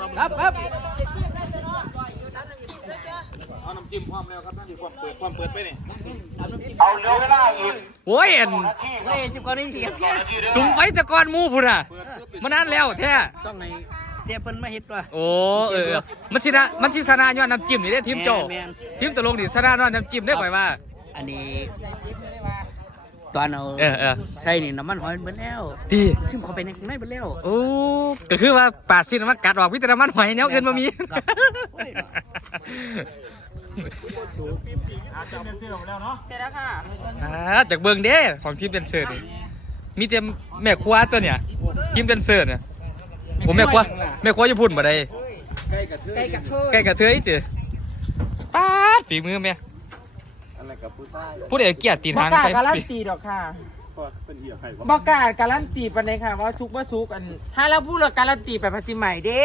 ครับครับเอาน้ำจิ้มความแล้วครับท่านที่ความเปิดความเปิดไปนี่เอาเหลือเวลาอีกโอ้ยเอ็นเฮ้ยสิบกว่านี้เสียบแค่สุมไฟแตะกอนหมูพุ่นอะเปิดปุ๊บมานานแล้วแท้ต้องให้เสียบเพิ่นมาเฮ็ดว่ะโอ้เออเออมันสินะมันสิสนาย้อนน้ำจิ้มนี่เด้ทีมโจแม่นทีมตลกนี่สนาย้อนน้ำจิ้มได้ก่อยว่า อันนี้ ตอนเอาเออเออใส่นี่น้ำมันหอยเบิดแล้วดีซึมเข้าไปในข้างในเบิดแล้วโอ้ก็คือว่าปาดซินมันกัดออกวิตามันหอยแนวอื่นบ่มีอาจจะเป็นเสื้อของแล้วเนาะอ่าจากเบิ่งเด้ของทีมเป็นเสิร์ตนี่มีแต่แม่ครัวตัวเนี่ยทีมเป็นเสิร์ตเนี่ยผมแม่ครัวแม่ครัวจะพุ่นบ่ได้ใกล้กับเธอใกล้กับเธอใกล้กับเธออีจือป๊าดฝีมือแม่ อะไรกับผู้ชายพูดเอกเกียรติตีบทางกล้าไปการันตีดอกค่ะก็เป็นเหี้ยใครวะบอกล้าการันตีปานใดค่ะว่าทุกว่าทุกอันถ้าเราพูดเราการันตีไปพันธิใหม่เด้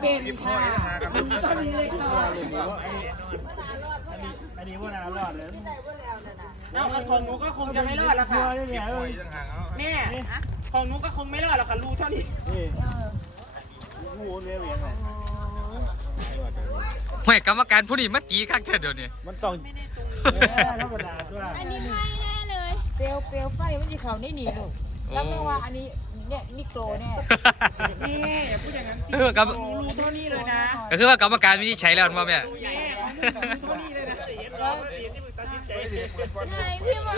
เป็นค่ะตอนนี้เลยค่ะอั นนี้ว่าน่ารอดเลยแล้วของหนูก็คงจะไม่รอดแล้วค่ะแม่ของหนูก็คงไม่รอดแล้วค่ะรูเท่านี้ไม่กรรมการผู้นี้มาตีคักเถิดเดี๋ยวนี้มันต้องอันนี้ไม่แน่เลย เปลวเปลวไฟมันจะเขาได้หนีลูกแล้วไม่ว่าอันนี้ เนี่ยนิโกรแน่นี่อย่าพูดอย่างนั้นสิเออครับหนูรูเท่านี้เลยนะก็คือว่ากรรมการวินิจฉัยแล้วมาแม่แม่ของหนูรูเท่านี้เลยนะ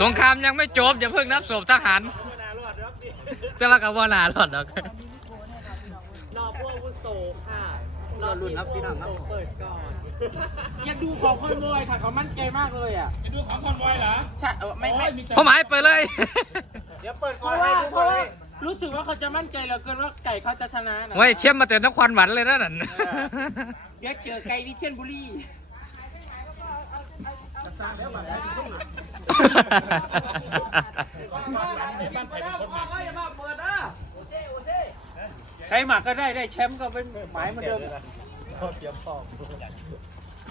สงครามยังไม่จบอย่าเพิ่งนับศพทหารแต่ว่ากับว่านาหลอดดอกรอพวกอาวุโสค่ะรอรุ่นครับพี่น้องครับเปิดก่อนอยากดูของคอนวอยค่ะเขามั่นใจมากเลยอะจะดูของคอนวอยเหรอใช่เออไม่ไม่ พ่อหมายไปเลย เดี๋ยวเปิดเพก่อนราะให้ว่าทุกเพคนราะเลว่าย รู้สึกว่าเขาจะมั่นใจเหลือเกินว่าไก่เขาจะชนะนะไว้เชี่ยมมาแต่นครหวันเลยนะนั่นเดี๋ยวเจอไก่วิเชียรบุรีใครหมักก็ได้ได้แชมป์ก็เป็นหมายเหมือนเดิม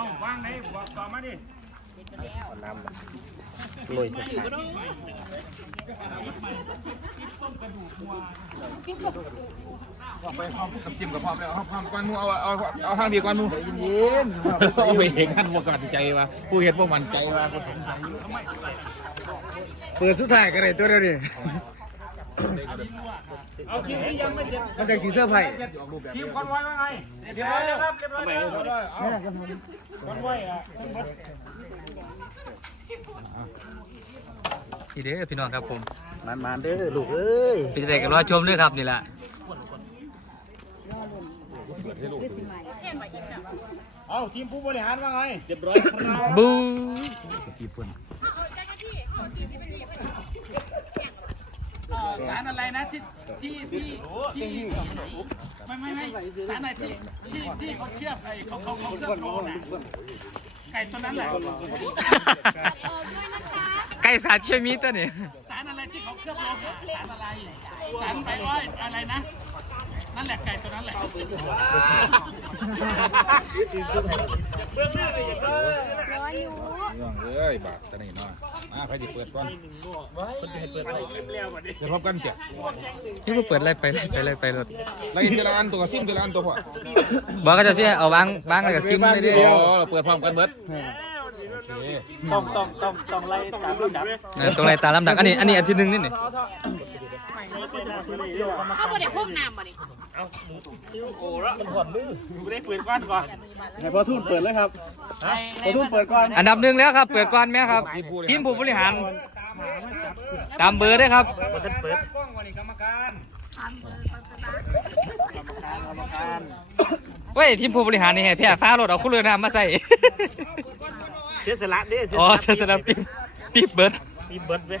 าวางไหนบอกต่อมาดิไปพร้อมกับจิ้มกับพร้อมแล้วเอาพร้อมก้อนมูเอาเอาเอาทางเดียวก้อนมูเย็นเอาไปเห็นกันพวกกันใจว่าผู้เห็นพวกมันใจว่าก็สงสัยอยู่เปิดสุดท้ายกันเลยตัวเดียวนี่ เอาทีมที่ยังไม่เสร็จมันจะสีเสื้อไผ่ทีมคอนไว้ว่าไงเรียบร้อยแล้วครับเรียบร้อยแล้วเอาคอนไว้อะทั้งหมดพี่เด้อพี่น้องครับผมมันมาเด้อลูกเอ้ยเป็นใจกันรอชมด้วยครับนี่แหละเอาทีมผู้บริหารว่าไงเรียบร้อยค รับบูสารอะไรนะที่ที่ที่ที่ไม่ไม่ไม่สารอะไรที่ที่ที่เขาเชื่อมไอ้เขาเขาเขาเชื่อมโลน่ะไก่ตัวนั้นแหละไก่สารเคมีตัวนี้สารอะไรที่เขาเคลือบโลหะสารอะไรสารไปว่าอะไรนะนั่นแหละไก่ตัวนั้นแหละเบื้องหน้าเลยอย่าเพิ่งร้อนอยู่ เรื่องเอ้ยบาทตะนี่น้อยมาใครจะเปิดก่อนเดี๋ยวพบกันเจ้ะนี่มาเปิดไล่ไปไล่ไปไล่ไปรถไล่ทีละอันตัวซิมทีละอันตัวพ่อบอกก็จะเสียเอาวางวางอะไรกับซิมเลยดิโอ้เราเปิดพร้อมกันเบิดโอเคต้องต้องต้องต้องไล่ตามลำดับเออตรงไรตาลำดับอันนี้อันนี้อันที่หนึ่งนี่นี่ เอาบ่ได้พุ่มน้ำบ่ดิไม่ได้เปิดก้อนก่อนให้พอทุ่นเปิดเลยครับพอทุ่นเปิดก่อนอันดับหนึ่งแล้วครับ เปิดก่อนไหมครับทีมผู้บริหารตามเบอร์ด้วยครับเปิดกล้องก่อนนี่กรรมการเว้ยทีมผู้บริหารนี่ให้แพ้ฟ้ารถเอาคุณเรือน้ำมาใส่เสียสละดิอ๋อเสร็จแล้วปิ๊บปิ๊บเบิร์ดมีเบิร์ดเว้ย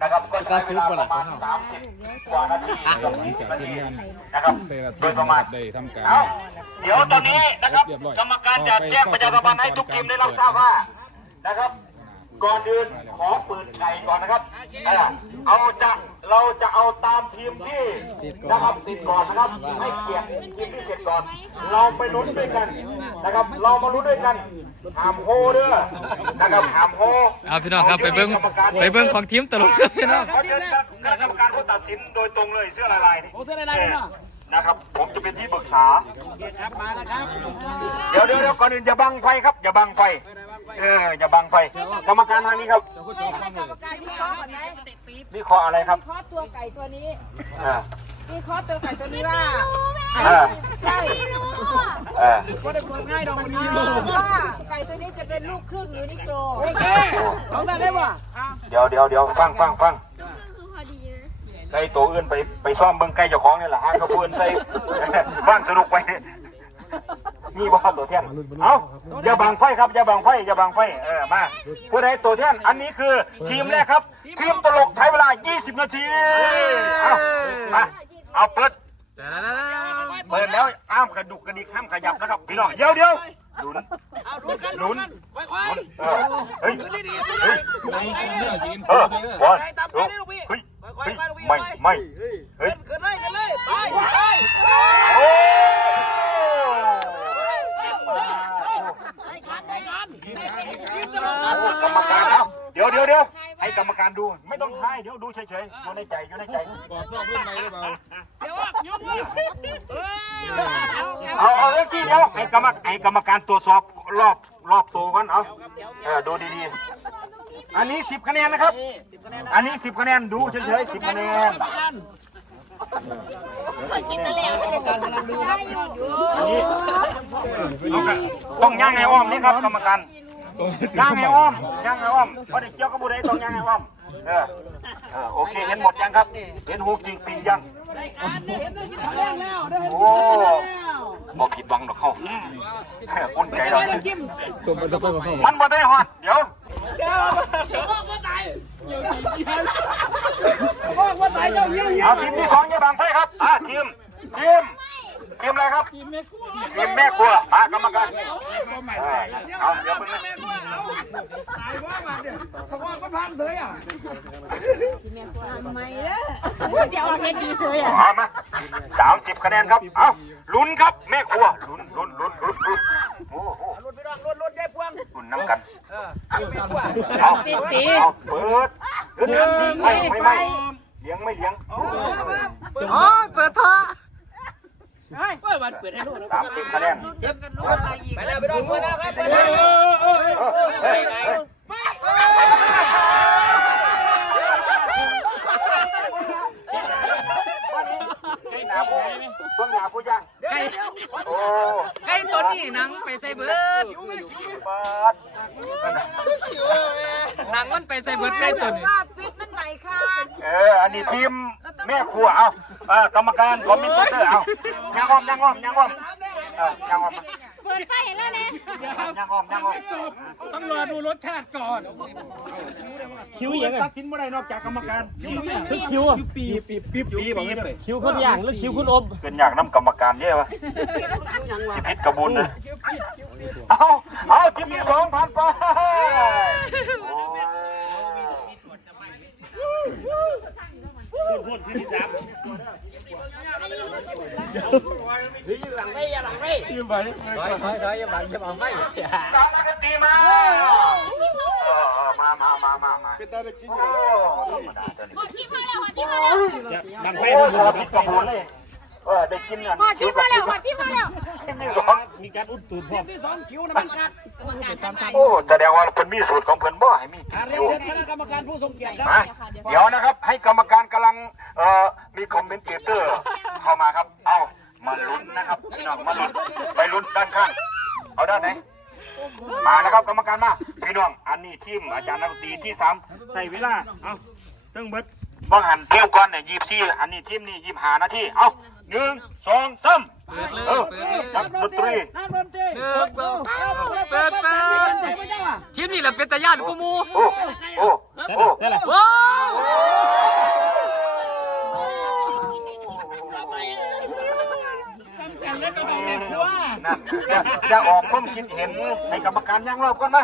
นะครับก็ใช้เวลาประมาณ30กว่านาทีเกือบ40นาทีนะครับโดยประมาณได้ทำการเอาเดี๋ยวตอนนี้นะครับกรรมการจะแจ้งประชาสัมพันธ์ให้ทุกทีมได้รับทราบว่านะครับ ก่อนอื่นขอเปิดไก่ก่อนนะครับเออเอาจะเราจะเอาตามทีมที่นะครับติดก่อนนะครับให้เกียรติทีมที่เสร็จก่อน เราไปลุ้นด้วยกันนะครับ เรามาลุ้นด้วยกันหามโฮเด้อนะครับหามโฮเอาพี่น้องครับไปเบิ้งไปเบิ้งของทีมตลกครับพี่น้องขอเชิญคณะกรรมการผู้ตัดสินโดยตรงเลยเสื้อลายลายนี่โอ้เสื้อลายๆเนาะนะครับผมจะเป็นที่ปรึกษาครับมาแล้วครับ เดี๋ยวเดี๋ยวเดี๋ยวก่อนอื่นอย่าบังไฟครับอย่าบังไฟ เอออย่าบังไฟกรรมการทางนี้ครับให้กรรมการวิเคราะห์ก่อนไหมวิเคราะห์อะไรครับวิเคราะห์ตัวไก่ตัวนี้อ่าวิเคราะห์ตัวไก่ตัวนี้ว่าอ่าใช่เออก็ได้เปิดง่ายดอกมันดีว่าไก่ตัวนี้จะเป็นลูกครึ่งหรือนิโกรโอเคของได้ได้ป่ะเดี๋ยวเดี๋ยวเดี๋ยวฟังฟังฟังไก่ตัวอื่นไปไปซ่อมเบิ้งไก่เจ้าของนี่แหละฮะก็พูดใส่บ้านสนุกไป นี่บ่ครับตัวเทียนเอาอย่าบังไฟครับอย่าบังไฟอย่าบังไฟเออมาผู้ใดตัวเทียนอันนี้คือทีมแรกครับทีมตลกใช้เวลา 20 นาทีเอามาเอาเปิดเปิดแล้วอ้ามกระดุกกระดิกห้ามขยับนะครับพี่น้องเดี๋ยวเดี๋ยวลุ้นเอาดูกันลุ้นค่อยเออเฮ้ยๆดีเฮ้ยเนื้อจีนเออวอนตามไปได้ลูกพี่เฮ้ยค่อเฮ้ยยๆไปลูกพี่ไม่ไม่เฮ้ยขึ้นเลยขึ้นเลยไปไป โอ้ ทีมตล กกรรมการครับเดี๋ยวเดี๋ยวเดี๋ยวให้กรรมการดู ไม่ต้องทายเดี๋ยวดูเฉยๆอยู่ในใจอยู่ในใจบอกนอกเรื่องในหรือเปล่าเสียวอะยกมือเฮ้ยเอาเอาเรื่องที่เดียวให้กรรมให้กรรมการตรวจสอบรอบรอบตัวกันเอาเออดูดีๆอันนี้สิบคะแนนนะครับ อันนี้สิบคะแนนดูเฉยๆสิบคะแนนอันนี้เอากะต้องย่างไงอ้อมนี่ครับกรรมการ ย่างไงอ้อมย่างไงอ้อมพอได้เกี่ยวกับบุได้ต้องย่างไงอ้อมเออเออโอเคเห็นหมดยังครับ เห็นหูจริงปียังโอ้บอกผิดบังดอกเขาคนใจเรามันบ่ได้ฮอดเดี๋ยวเอาทีมที่สองอย่าบังไฟครับอ่าทีมทีม ทีมอะไรครับทีมแม่ครัวมากรรมการเอาเดี๋ยวมึงนะตายว่ามาเนี่ยเพราว่ามันพังเลยอะทำไมเด้อจะเอาเพชรดีเสยอะมาสามสิบคะแนนครับ เอาลุ้นครับแม่ครัวลุ้นลุ้นลุ้นลุ้นลุ้นโอ้โหรถไปรถรถรถยายพวงลุ้นน้ำกันเออเอาปกว่าเอาเปิดเปิดไม่ไม่ไม่เลี้ยงไม่เลี้ยงโอ๋อเปิดท่อเฮ้ยวันเปิดให้ลูกสามสิบคะแนนไปแล้วไปรอด้วยนะไปแล้วเฮ้ยเฮ้ยเฮ้ยที่หนาผู้เพิ่งหนาผู้ย่างไก่โอ้ไก่ตัวนี้หนังไปใส่เบิร์ดเปิดหนังมันไปใส่เบิร์ดไก่ตัวนี้ว่าฟิตมันไหนค่ะเอออันนี้ทีมแม่ครัวเอา เออกรรมการคอมมินเตอร์เอายังอ้อมยังอ้อมยังอ้อมเออยังอ้อมมาปิดไฟให้แล้วนะย่างอ้อมย่างอ้อมต้องรอดูรสชาติก่อน คิวยังตัดสินไม่ได้นอกจากกรรมการคิวอะปีปีปีปีบอกไม่ได้คิวคนอย่างหรือคิวคนอมเป็นอย่างน้ำกรรมการเยอะวะที่พิษกระบุญนะเอาเอาทีมที่สองผ่านไป โอ้ยพูดที่สามกลางนักดนตรีมาเออมามามามามาเป็นตาได้กินอยู่หมดที่มาแล้วหมดที่มาแล้วดังไฟโอ้ทุยกพอพิษกระบุญเลย เออได้กินเงินหมดที่มาแล้วหมดที่มาแล้วทีมที่สองมีการอุดตูดพร้อมโอ้แสดงว่าเพิ่นมีสูตรของเพิ่นบ่ให้มีอยู่คณะกรรมการผู้ทรงเกียรติครับมาเดี๋ยวนะครับ ให้กรรมการกำลังเอ่อมีคอมเมนเตอร์เข้ามาครับ เอามาลุ้นนะครับพี่น้องมาลุ้นไปลุ้นด้านข้างเอาด้านไหนมานะครับกรรมการมาพี่น้องอันนี้ทีมอาจารย์นักดนตรีที่สามใส่เวลาเอาตึ้งเบิดบางหันเที่ยวก่อนเนี่ยยีบซี่อันนี้ทีมนี้ยีบหานาทีเอา หนึ่งสองสามเปิดเลยเออเปิดเลยจับดนตรีหนึ่งสองสามเปิดเปิดทีมนี่แหละเป็นตาย่านกูมูโอ้โอ้โอ้ว้าวกันแล้วก็บอกแม่ครัวนั่นอย่าอย่าออกความคิดเห็นให้กรรมการย่างรอบก่อนมา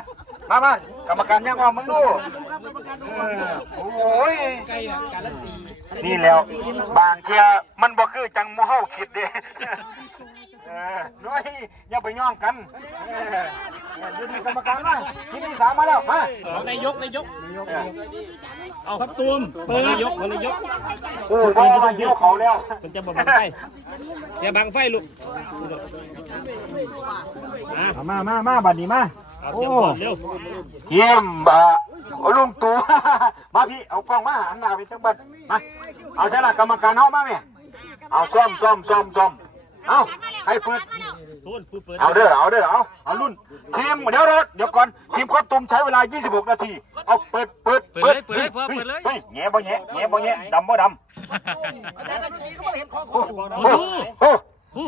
มามากรรมการย่างรอบมึงดูเออโอ้ยนี่ แล้ว บางเทียมันบ่คือจังหมูเฮาคิดเด้เออน้อยอย่าไปย่องกันเออยืนมีกรรมการมาทีมที่สามมาแล้วมา นายกนายกเออเอาครับตูมเปิดนายกคนนายกโอ้บ่มาเยี่ยวเขาแล้วมันจะบังไฟอย่าบังไฟลูกมามามาบัดนี้มาเอาโอ้เตรียมก่อนเร็ว เยี่ยมบ่ โอ้ลุงตู่ มาพี่เอากล้องมาหันหน้าไปทั้งบัดมาเอาใช่ละกรรมการเฮามาแม่เอาซ่อมซ่อมซ่อมซ่อมเอาให้เปิดตูนผู้เปิดเอาเด้อ เอาเด้อ เอา เอารุ่น ทีม เดี๋ยวเดี๋ยวเดี๋ยวก่อน ทีมคอตุมใช้เวลา 26 นาที เอา เปิด เปิดเปิดเลยเปิดเลยพ่อฮ้เปิดเลย ฮ้แง่บ่แง่แง่บ่แง่ดำบ่ดำโอ้โห โอ้โห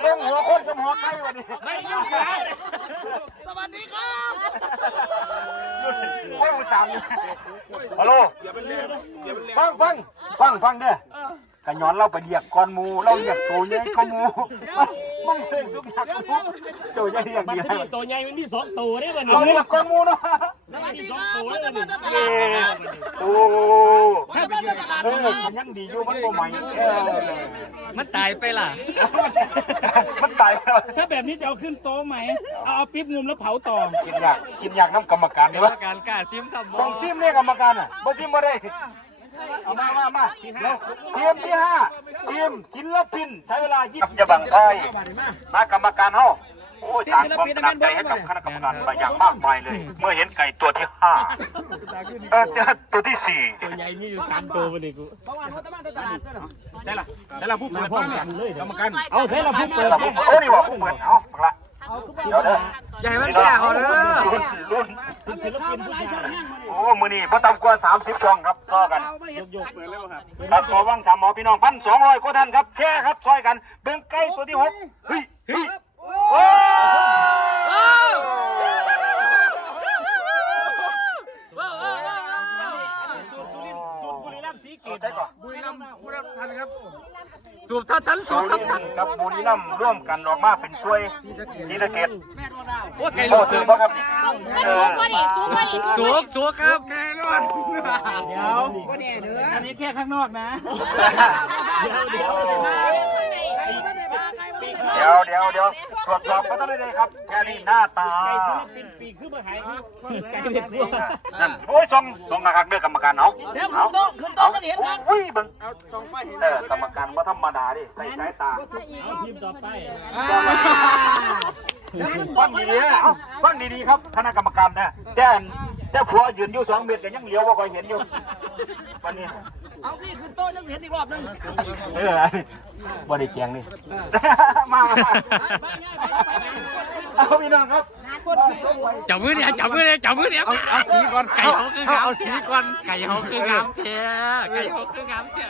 เรื่องหัวคนกับหัวไก่วันนี้ไม่ยุ่งกันสวัสดีครับไม่อุตส่าห์ ฮัลโหลฟังฟังฟังฟังเด้อกันย้อนเราไปเรียกก้อนหมูเราเรียกตัวใหญ่ก็มู มันเลยสุกอยากมูตัวใหญ่เรียกมันดีจะให้มีตัวใหญ่มันมีสองตัวได้ป่ะเรานี่เรียกก้อนหมูเนาะมีสองตัวได้ป่ะนี่เอ้โอ้เออมันยังดีอยู่มันบ่ใหม่เออมันตายไปล่ะ มันตายแล้วถ้าแบบนี้จะเอาขึ้นโต๊ะไหม เอาเอาปิ๊บงุมแล้วเผาต่อ กินยากกินยากน้ำกรรมการเดี๋เดี๋ยยววะการกล้าซิมซัมบต้องซิมเนี่ยกรรมการอะบ่ซิมบ่ได้ เอามามามาเดี๋ยวทีมที่ห้าทีมศิลปินใช้เวลา20จะบังไฟมากรรมการเฮาโอ้ยสร้างความประทับใจให้กับคณะกรรมการไปอย่างมากมายเลย เมื่อเห็นไก่ตัวที่ห้าเออตัวที่สี่ตัวใหญ่มีอยู่สามตัวป่ะนี่กูใช่ล่ะใช่ล่ะผู้เปิดบ้างเนี่ยกรรมการเอาใช่เราผู้เปิดโอ้นี่บอกผู้เปิดเอาฟังละ เดี๋ยวเด้ออย่าให้มันแก่เอาเด้อ รุ่นรุ่นศิลปินผู้ชายโอ้มือนี่พอต่ำกว่า30ช่องครับต่อกัน ยกยกเปิดแล้วครับครับตัววังสามหมอพี่น้องพันสองร้อยกว่าท่านครับแค่ครับช่วยกัน เบิ่งใกล้ตัวที่หกเฮ้ยเฮ้ยโอ้ว้าวว้าวว้าวว้าว สูตรสุรินทร์สูตรบุรี รัมย์สีเกเอาตได้ก่อนสูบทัดทันสูบทัดทันกับบุรีรัมย์ร่วมกันออกมาเป็นช่วยทีละเกตว่าไก่โอ้ลูกถึงบ่ครับนี่มันสูงกว่าดิสูงกว่าดิสูบสูบครับแน่นอนเดี๋ยวอันนี้แค่ข้างนอกนะเดี๋ยวเดี๋ยว เดี๋ยวตรวจสอบก็ต้องได้เลยครับแค่นี้หน้าตาไก่ศิลปินปีกขึ้นมาหายคือไก่เด็กวัวนั่นโอ้ยส่งส่งนะครับเด้อกรรมการเอาเดี๋ยวขึ้นโต๊ะขึ้นโต๊ะก็เห็นครับอุ้ยเบิ่งเออกรรมการบ่ธรรมดาดิใส่สายตาเอาทีมต่อไปฟังดีๆนะเอ้าฟังดีๆครับคณะกรรมการนะแต่อันแต่ผัวยืนอยู่สองเมตรก็ยังเลี้ยวว่าคอยเห็นอยู่วันนี้ เอาพี่ขึ้นโต๊ะจะเห็นอีกรอบหนึงเออบ่ได้แกงนี่ มามามาเอาพี่น้องครับ จับมือเนี่ยจับมือเนี่ยจับมือเนี่ยเอาเอาสีก่อนไก่เขาคืองามเอาสีก่อนไก่เขาคืองามแท้ไก่เขาคืองามแท้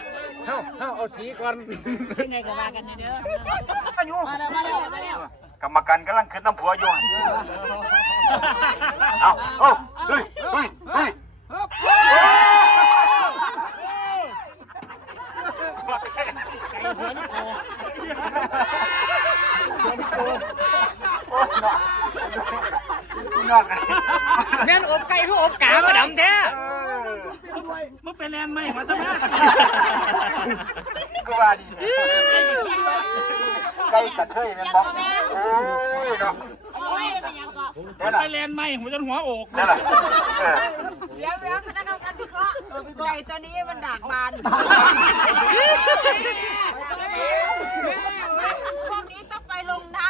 เฮ้าเฮ้าเอาสีก่อนยังไงก็ว่ากันเด้ออายุมาแล้วมาแล้วมาแล้วกรรมการกำลังขึ้นน้ำผัวอยู่เอาเอาเฮ้ยเฮ้ยเฮ้ย นอกกันแม่นอบไก่คืออบกามาดำแท้มันเป็นแลนด์ใหม่มาตั้งนานก็ว่าดีใกล้กระเทยเป็นบอกโอ้ยเนาะโอ้ยเป็นยังก่อนนั่นไปน่ะแลนด์ใหม่หัวจนหัวอกนั่นน่ะเออเดี๋ยวเดี๋ยวคณะกรรมการวิเคราะห์ไก่ตัวนี้มันดากบาน พวกนี้ต้องไปลงนะ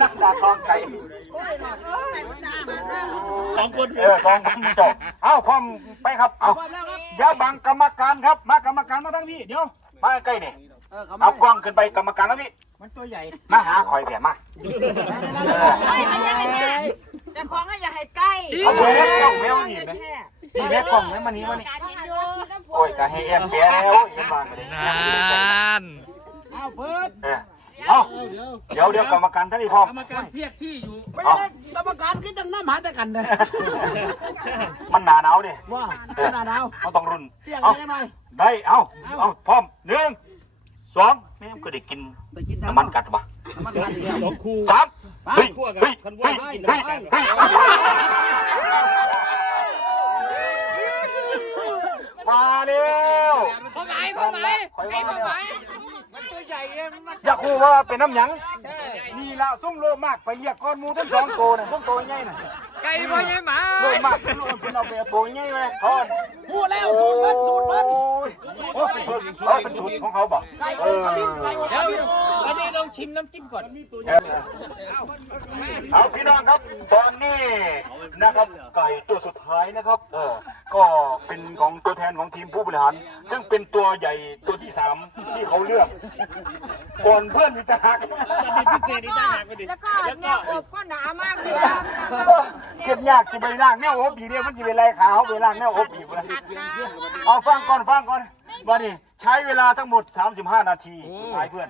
นักดาทองไก่สองคนเออทองคุณจบเอ้าพร้อมไปครับ เอาเดี๋ยวบังกรรมการครับ มากรรมการมาทั้งพี่เดี๋ยวมาใกล้นี่เอากล้องขึ้นไปกรรมการแล้วพี่มันตัวใหญ่ มาหาคอยเพียมา แต่ของให้อย่าให้ใกล้เอาแม่กล้องแมวนี่ไหม นี่แม่กล้องไหมมานี่มานี่โอ้ยกะให้เอ็มแกแล้วเอ็มมาเลยนานเอาเพิ่นเออเอาเดี๋ยวเดี๋ยวกรรมการท่านนี้พร้อม กรรมการเพียกที่อยู่ไม่ได้กรรมการคือจังน้ำหาแต่กันเลยมันหนาหนาวดิว่าหน้าหนาวเขาต้องรุ่นเปลี่ยนเอาได้ยังไงได้เอาเอาพร้อมหนึ่ง สองแม่งก็ได้กินไปกินน้ำมันกัดปะมันกันอีกแล้วสองคู่สามเฮ้ยคั่วกับเฮ้ยคันว่าเฮ้ยกินเฮ้ยน้ำกันเฮ้ยมาเร็วพ่อไหมพ่อไหมไอ้พ่อไหมมัน ตัวใหญ่เองอยากรู้ว่าเป็นน้ำหยังนี่ละส่งโลมากไปเรียกก้อนหมูทั้งสองตัวน่ะส่งตัวใหญ่น่ะไก่พ่อใหญ่หมาโลมากเป็นโลเป็นเอาไปเอาตัวใหญ่ไหมทอนพูดแล้วสูตรมันสูตรมันโอ้ยเป็นสูตรเป็นสูตรของเขาบอกไก่เอโอ้อยไก่โอ้ยเดี๋ยวอันนี้ลองชิมน้ำจิ้มก่อนเอาพี่น้องครับตอนนี้นะครับไก่ตัวสุดท้ายนะครับเออก็เป็นของตัวแทนของทีมผู้บริหาร ซึ่งเป็นตัวใหญ่ตัวที่สามที่เขาเลือกก่อนเพื่อนอีกต่างหากพิเศษนี่ต่างหากก็ดิแล้วก็แนวอบก็หนามากเลยนะเก็บยากสิไปล่างแนวอบอีกเนี่ยมันจะเป็นไรขาวไปล่างแนวอบอีกเลยขัดน้ำเอาฟังก่อนฟังก่อนวันนี้ใช้เวลาทั้งหมด 35 นาทีสุดท้ายเพื่อน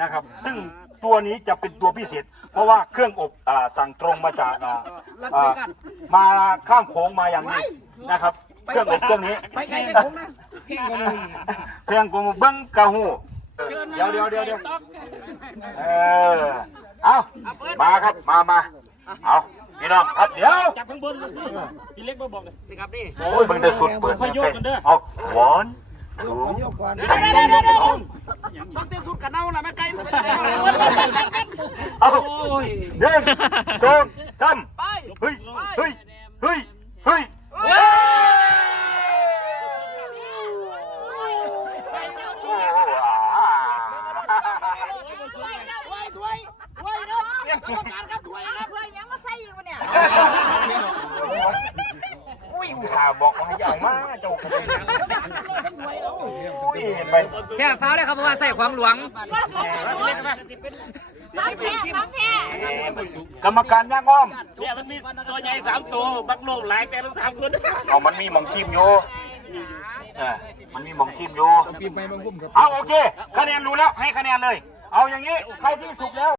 นะครับ ซึ่งตัวนี้จะเป็นตัวพิเศษ เพราะว่าเครื่องอบอ่าสั่งตรงมาจากอ่าอ่ามาข้ามโค้งมาอย่างนี้นะครับ เครื่องอบเครื่องนี้ไปไกลไปคงนะเครื่องกูเบิ้งกะหู เดี๋ยวเดี๋ยวเดี๋ยวเดี๋ยวเออเอามาครับมามาเอาพี่น้องครับเดี๋ยวจับข้างบนสิพี่เล็กมาบอกเลยสิครับนี่โอ้ยเบิ่งแต่สุดเปิดค่อยโยกกันเด้อเอาหวานสูงเดี๋ยวเดี๋ยวเดี๋ยวเดี๋ยวต้องเต้นสุดกันเอานะแม่ไก่ไปเลยเอาหนึ่งสองสามไปเฮ้ยเฮ้ยเฮ้ยเฮ้ยโอ้อ่า ถวยถวยถวยนะ กรรมการครับถวยครับเพื่อนยังมาใส่อยู่เนี่ยอุ้ยอุตส่าห์บอกว่าให้เอามาเจ้าอุ้ยไปแค่ฟ้าวเลยครับเพราะว่าใส่ความหลวงมาแพ้มาแพ้กรรมการย่างอ้อมเนี่ยมันมีตัวใหญ่สามตัวบักโลกหลายแต่ละสามคนเอามันมีหมองชิมอยู่เออมันมีหมองชิมอยู่ปีใหม่บางพุ่มครับเอาโอเค คะแนนรู้แล้วให้คะแนนเลย เอาอย่างนี้ ใครที่สุกแล้ว